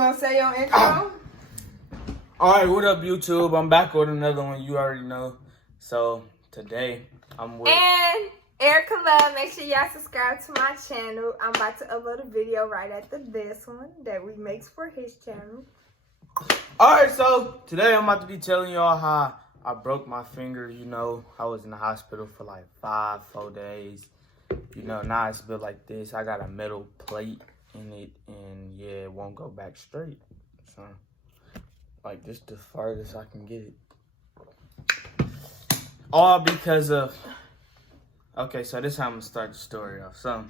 gonna say your intro? Alright, what up, YouTube? I'm back with another one. You already know. So, today, I'm with... And Erica Love, make sure y'all subscribe to my channel. I'm about to upload a video right after this one that we makes for his channel. Alright, so, today I'm about to be telling y'all how I broke my finger. You know, I was in the hospital for like 4 days. You know, now it's built like this. I got a metal plate in it, and yeah, it won't go back straight. So, like, this the farthest I can get it. All because of... Okay, so this is how I'm gonna start the story off. So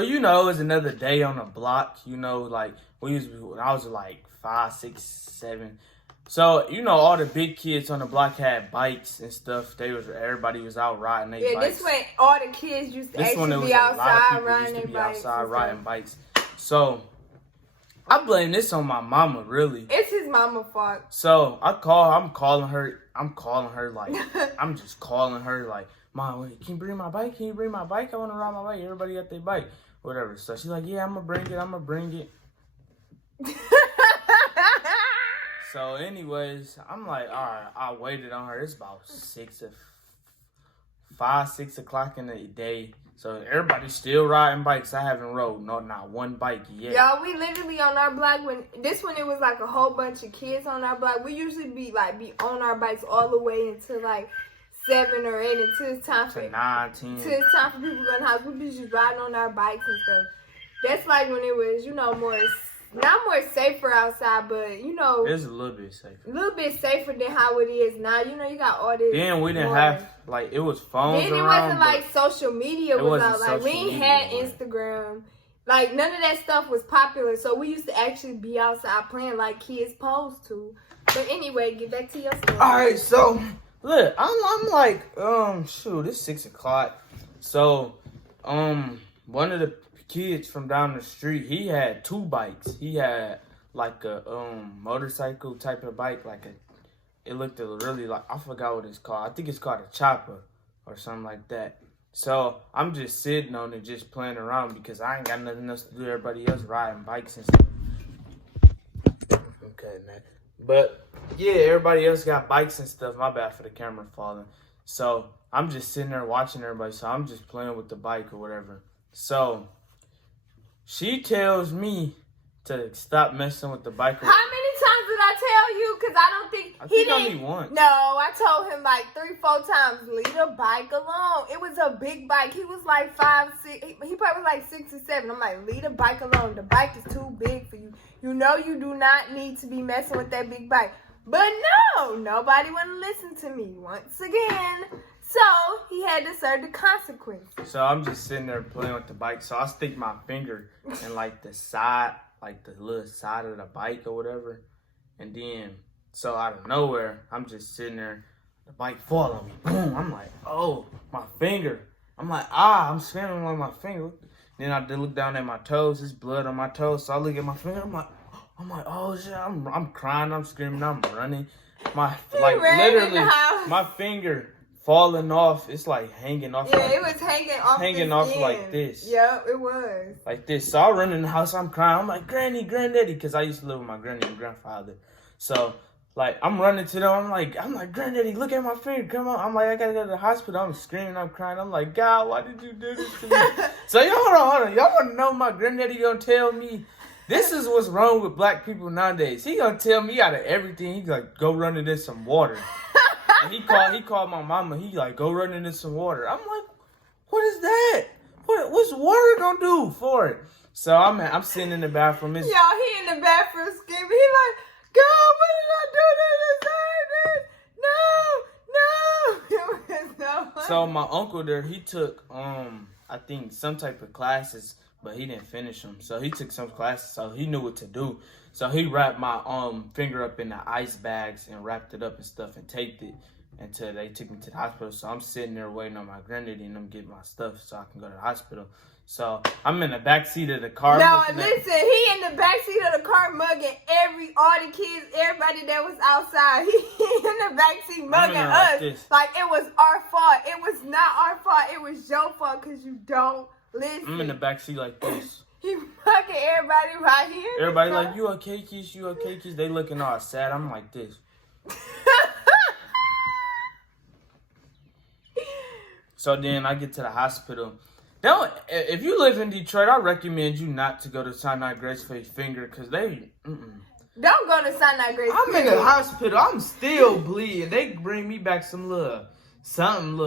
you know, it's another day on the block. You know, like, when I was like 5, 6, 7. So, you know, all the big kids on the block had bikes and stuff. Everybody was out riding their bikes. Yeah, this way all the kids used to actually be outside riding their bikes. Riding bikes. So, I blame this on my mama, really. It's his mama's fault. So, I'm calling her like, I'm just calling her like, Mom, wait, can you bring my bike? Can you bring my bike? I want to ride my bike. Everybody got their bike. Whatever. So, she's like, yeah, I'm going to bring it. So, anyways, I'm like, all right, I waited on her. It's about 5, 6 o'clock in the day. So, everybody's still riding bikes. I haven't rode not one bike yet. Y'all, we literally on our block, this one, it was like a whole bunch of kids on our block. We usually be on our bikes all the way until like 7 or 8 until it's time for 9, 10. Until it's time for people to go in the house. We be just riding on our bikes and stuff. That's like when it was, you know, not more safer outside, but, you know. It's a little bit safer. A little bit safer than how it is now. You know, you got all this. Then we didn't have, like, it was phones then it around. wasn't like social media was out. Like, we ain't had media, Instagram. Like, none of that stuff was popular. So we used to actually be outside playing like kids supposed to. But anyway, get back to your story. All right, so, look, I'm like, shoot, it's 6 o'clock. So, one of the kids from down the street, he had 2 bikes. He had like a motorcycle type of bike, it looked really like, I forgot what it's called. I think it's called a chopper or something like that. So I'm just sitting on it, just playing around because I ain't got nothing else to do. Everybody else riding bikes and stuff. Okay, man. But yeah, everybody else got bikes and stuff. My bad for the camera falling. So I'm just sitting there watching everybody. So I'm just playing with the bike or whatever. So she tells me to stop messing with the bike. How many times did I tell you? Because I don't think he didn't. Only once. No, I told him like 3, 4 times, leave the bike alone. It was a big bike. He was like 5, 6. He probably was like 6 or 7. I'm like, leave the bike alone. The bike is too big for you. You know you do not need to be messing with that big bike. But no, nobody want to listen to me once again. So, he had to serve the consequence. So, I'm just sitting there playing with the bike. So, I stick my finger in, like, the side, like, the little side of the bike or whatever. And then, so out of nowhere, I'm just sitting there. The bike fall on me. Boom. I'm like, oh, my finger. I'm like, I'm screaming on my finger. Then I look down at my toes. There's blood on my toes. So, I look at my finger. I'm like, oh, shit. I'm crying. I'm screaming. I'm running. Literally, my finger falling off. It's like hanging off. Yeah, it was hanging off like this. Yeah, it was like this. So I run in the house. I'm crying. I'm like, Granny, Granddaddy, because I used to live with my granny and grandfather. So like I'm running to them. I'm like, Granddaddy, look at my finger. Come on. I'm like, I gotta go to the hospital. I'm screaming. I'm crying. I'm like, God, why did you do this to me? So y'all hold on. Y'all want to know my granddaddy gonna tell me? This is what's wrong with black people nowadays. He gonna tell me out of everything. He like, go run into some water. And he called my mama. He like, go run into some water. I'm like, what is that? What's water gonna do for it? So I'm sitting in the bathroom. Y'all, he in the bathroom screaming. He like, God, what did I do to this? No. So my uncle there, he took I think some type of classes, but he didn't finish them. So he took some classes, so he knew what to do. So he wrapped my finger up in the ice bags and wrapped it up and stuff and taped it until they took me to the hospital. So I'm sitting there waiting on my granddaddy and them get my stuff so I can go to the hospital. So I'm in the back seat of the car. No, listen, he in the back seat of the car mugging all the kids, everybody that was outside. He in the back seat mugging us. Like it was our fault. It was not our fault. It was your fault because you don't listen. I'm in the back seat like this. He fucking everybody right here. Everybody like, you okay, Keith? You okay, Keith? They looking all sad. I'm like this. So then I get to the hospital. If you live in Detroit, I recommend you not to go to Sinai Grace for your finger because they. Don't go to Sinai Grace. I'm in the hospital. I'm still bleeding. They bring me back some little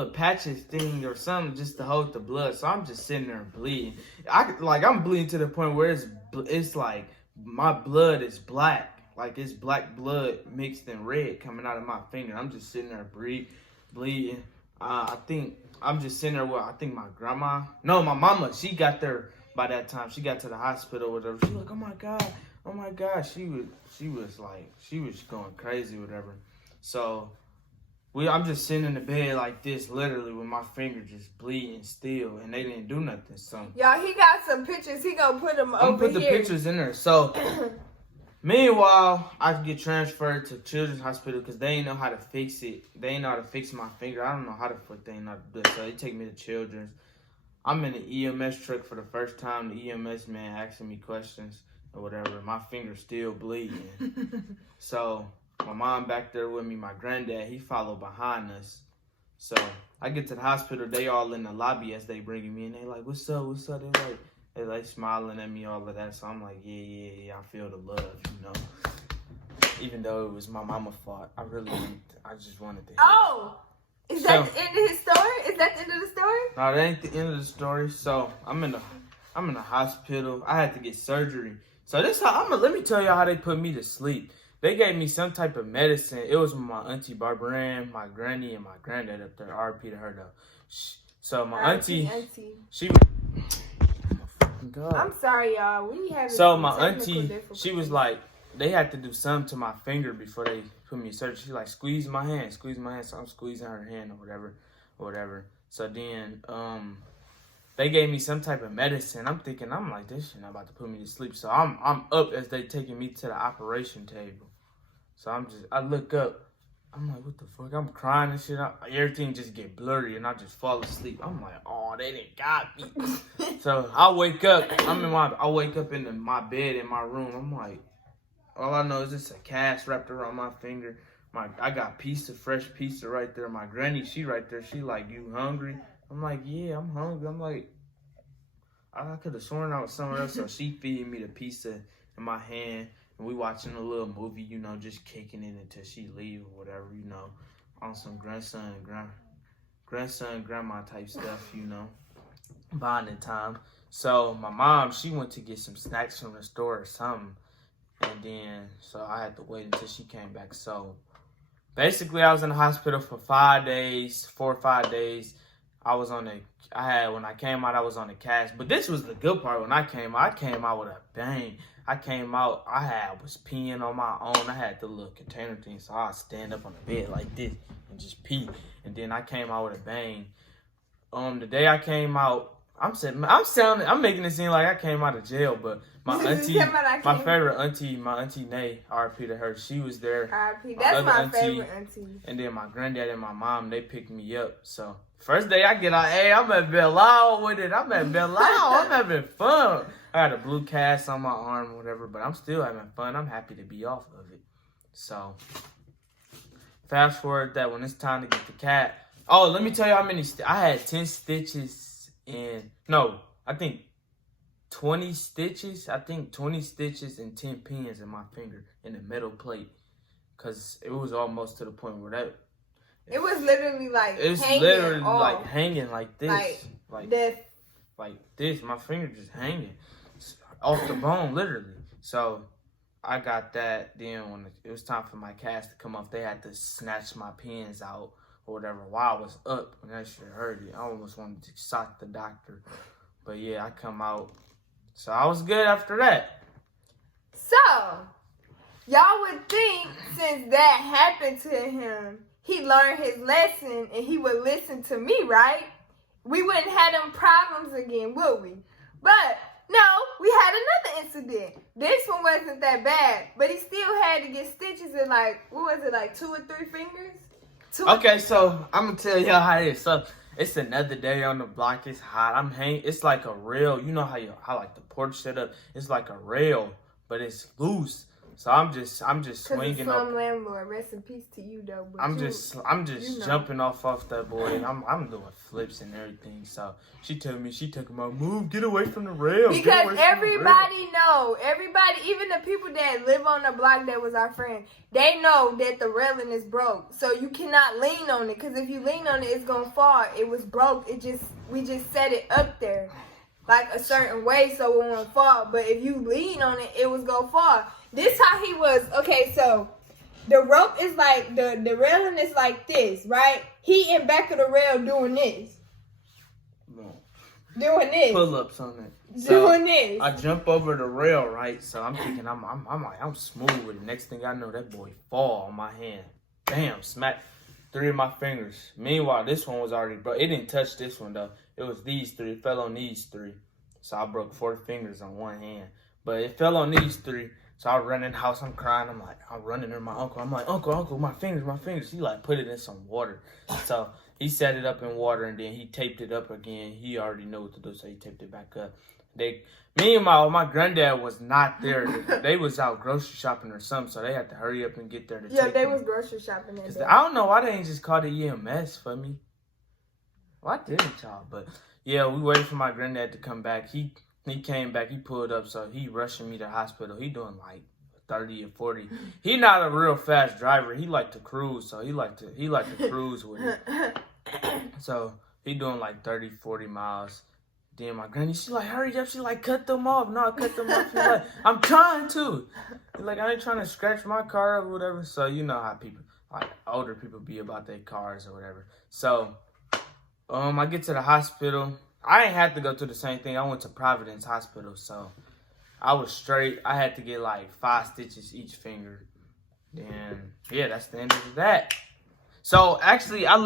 patches thing or something just to hold the blood. So I'm just sitting there bleeding. I'm bleeding to the point where it's like my blood is black. Like it's black blood mixed in red coming out of my finger. I'm just sitting there bleeding. I think I'm just sitting there with, I think my mama, she got there by that time. She got to the hospital or whatever. She like, oh my God. She was going crazy, whatever. So I'm just sitting in the bed like this, literally with my finger just bleeding still, and they didn't do nothing. So y'all, he got some pictures. He gonna put them over here. I'm gonna put the pictures in there. So meanwhile, I get transferred to Children's Hospital because they ain't know how to fix it. They ain't know how to fix my finger. I don't know how the fuck they ain't know how to do it. So they take me to Children's. I'm in the EMS truck for the first time. The EMS man asking me questions or whatever. My finger's still bleeding. So my mom back there with me. My granddad, he followed behind us. So I get to the hospital. They all in the lobby as they bringing me in. They like, what's up? They like smiling at me, all of that. So I'm like, yeah, I feel the love, you know. Even though it was my mama's fault, I just wanted to hear it. Is that the end of his story? Is that the end of the story? No, that ain't the end of the story. So I'm in the hospital. I had to get surgery. So let me tell y'all how they put me to sleep. They gave me some type of medicine. It was my auntie Barbara, my granny, and my granddad up there. RP to her though. So my auntie, she. God. I'm sorry, y'all. We have. So my auntie, she was like, they had to do something to my finger before they put me in surgery. She's like, squeeze my hand. So I'm squeezing her hand or whatever. So then, they gave me some type of medicine. I'm like, this shit not about to put me to sleep. So I'm up as they taking me to the operation table. So I look up. I'm like, what the fuck? I'm crying and shit. Everything just get blurry and I just fall asleep. I'm like, oh, they done got me. So I wake up. I wake up in my bed in my room. I'm like, all I know is it's a cast wrapped around my finger. I got fresh pizza right there. My granny, she right there. She like, you hungry? I'm like, yeah, I'm hungry. I'm like, I could have sworn I was somewhere else. So she feeding me the pizza in my hand. And we watching a little movie, you know, just kicking it until she leave or whatever, you know, on some grandson, grandma type stuff, you know, bonding time. So my mom, she went to get some snacks from the store or something. And then, so I had to wait until she came back. So basically I was in the hospital for 4 or 5 days. When I came out, I was on the cast. But this was the good part. When I came out with a bang. I came out, was peeing on my own. I had the little container thing, so I'd stand up on the bed like this and just pee. And then I came out with a bang. The day I came out, I'm making it seem like I came out of jail, but my auntie, my favorite auntie, my auntie Nay, RP to her, she was there. RP, that's my favorite auntie. And then my granddad and my mom, they picked me up. So first day I get out, hey, I'm at Belle Isle with it. I'm having fun. I got a blue cast on my arm or whatever, but I'm still having fun. I'm happy to be off of it. So fast forward that when it's time to get the cat. Oh, let me tell you how many. I had 10 stitches I think 20 stitches. I think 20 stitches and 10 pins in my finger in the metal plate. Because it was almost to the point where it was literally like hanging like this. Like this. Like this. My finger just hanging off the bone, literally. So I got that. Then when it was time for my cast to come off, they had to snatch my pins out or whatever while I was up. And that shit hurt. I almost wanted to sock the doctor. But yeah, I come out. So I was good after that. So, y'all would think since that happened to him, he learned his lesson and he would listen to me, right? We wouldn't have them problems again, would we? But no, we had another incident. This one wasn't that bad, but he still had to get stitches in 2 or 3 fingers? Okay, so I'm going to tell y'all how it is. So It's another day on the block. It's hot. I'm hanging. It's like a rail. You know how like the porch set up. It's like a rail, but it's loose. So I'm just swinging up. Some landlord. Rest in peace to you though. But I'm just jumping off that boy, and I'm doing flips and everything. So she took him out. Move, get away from the rail. Because everybody know, even the people that live on the block that was our friend, they know that the railing is broke. So you cannot lean on it, because if you lean on it, it's gonna fall. It was broke. We just set it up there like a certain way so it won't fall. But if you lean on it, it was gonna fall. This how he was. Okay, so the rope is like, the railing is like this, right? He in back of the rail doing this. No. Doing this. Pull-ups on it. Doing this. I jump over the rail, right? So I'm thinking I'm smooth with it. Next thing I know, that boy fall on my hand. Bam, smack 3 of my fingers. Meanwhile, this one was already broke. It didn't touch this one though. It was these 3. It fell on these 3. So I broke 4 fingers on one hand. But it fell on these 3. So I run in the house, I'm crying. I'm running to my uncle. I'm like, Uncle, my fingers. He like put it in some water. So he set it up in water, and then he taped it up again. He already knew what to do, so he taped it back up. Meanwhile, my granddad was not there. They was out grocery shopping or something, so they had to hurry up and get there. They was grocery shopping that day. I don't know why they ain't just called the EMS for me. Why didn't y'all? But yeah, we waited for my granddad to come back. He came back, he pulled up, so he rushing me to the hospital. He doing like 30 or 40. He not a real fast driver. He like to cruise, so he like to cruise with it. So he doing like 30, 40 miles. Then my granny, she like, hurry up. She like, cut them off. No, I cut them off. He's like, I'm trying to. He's like, I ain't trying to scratch my car or whatever. So you know how people, like older people be about their cars or whatever. So I get to the hospital. I ain't had to go through the same thing. I went to Providence Hospital, so I was straight. I had to get like 5 stitches each finger. Then, yeah, that's the end of that. So, actually, I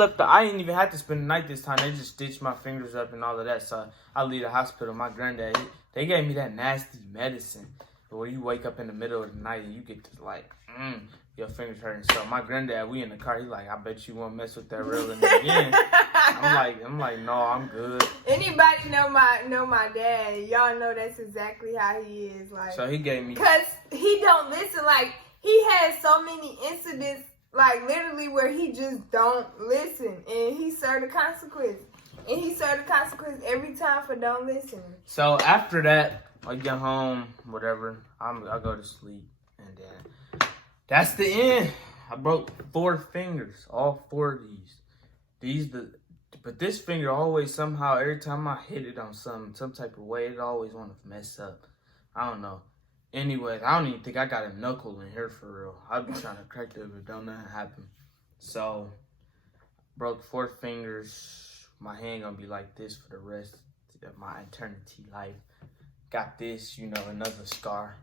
didn't even have to spend the night this time. They just stitched my fingers up and all of that. So, I leave the hospital. My granddad, they gave me that nasty medicine where you wake up in the middle of the night and you get to like, your fingers hurting. So, my granddad, we in the car. He like, I bet you won't mess with that railing again. I'm like, no, I'm good. Anybody know my dad? Y'all know that's exactly how he is. Like, so he gave me, cause he don't listen. Like, he has so many incidents, like literally where he just don't listen, and he served the consequence. And he served the consequence every time for don't listen. So after that, I get home, whatever. I go to sleep, and then that's the end. I broke 4 fingers, all 4 of these. But this finger always somehow, every time I hit it on some type of way, it always want to mess up. I don't know. Anyways, I don't even think I got a knuckle in here for real. I've been trying to crack that, but don't nothing happen. So, broke 4 fingers. My hand gonna be like this for the rest of my eternity life. Got this, another scar.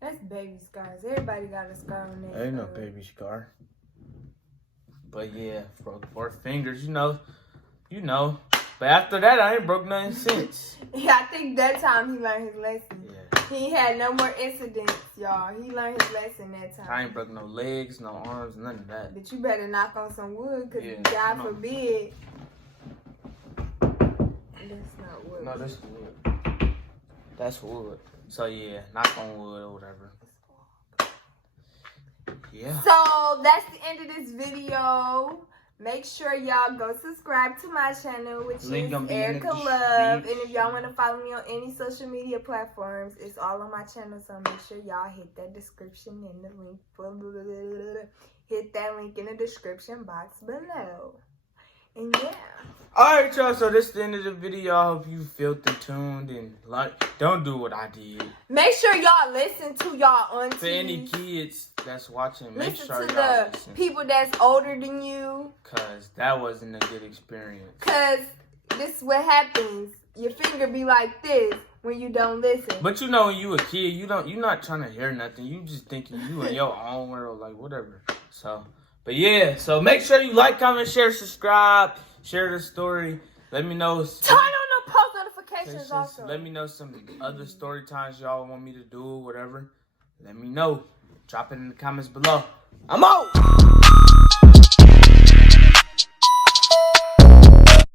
That's baby scars. Everybody got a scar on that. Ain't no baby scar. But yeah, broke 4 fingers, you know. But after that, I ain't broke nothing since. Yeah, I think that time he learned his lesson. Yeah. He had no more incidents, y'all. He learned his lesson that time. I ain't broke no legs, no arms, none of that. But you better knock on some wood, because God forbid. That's not wood. No, that's wood. That's wood. So yeah, knock on wood or whatever. Yeah. So that's the end of this video. Make sure y'all go subscribe to my channel, which is Erica Love. And if y'all want to follow me on any social media platforms, it's all on my channel. So make sure y'all hit that description in the link. Hit that link in the description box below. And yeah. Alright, y'all. So this is the end of the video. I hope you felt tuned and don't do what I did. Make sure y'all listen to y'all aunties. For any kids that's watching, make sure listen to y'all the listen. People that's older than you. Cause that wasn't a good experience. Cause this is what happens. Your finger be like this when you don't listen. But when you a kid, you're not trying to hear nothing. You just thinking you in your own world, like whatever. So, but yeah. So make sure you like, comment, share, subscribe, share the story. Let me know. Turn on the post notifications also. Let me know some other story times y'all want me to do or whatever. Let me know. Drop it in the comments below. I'm out.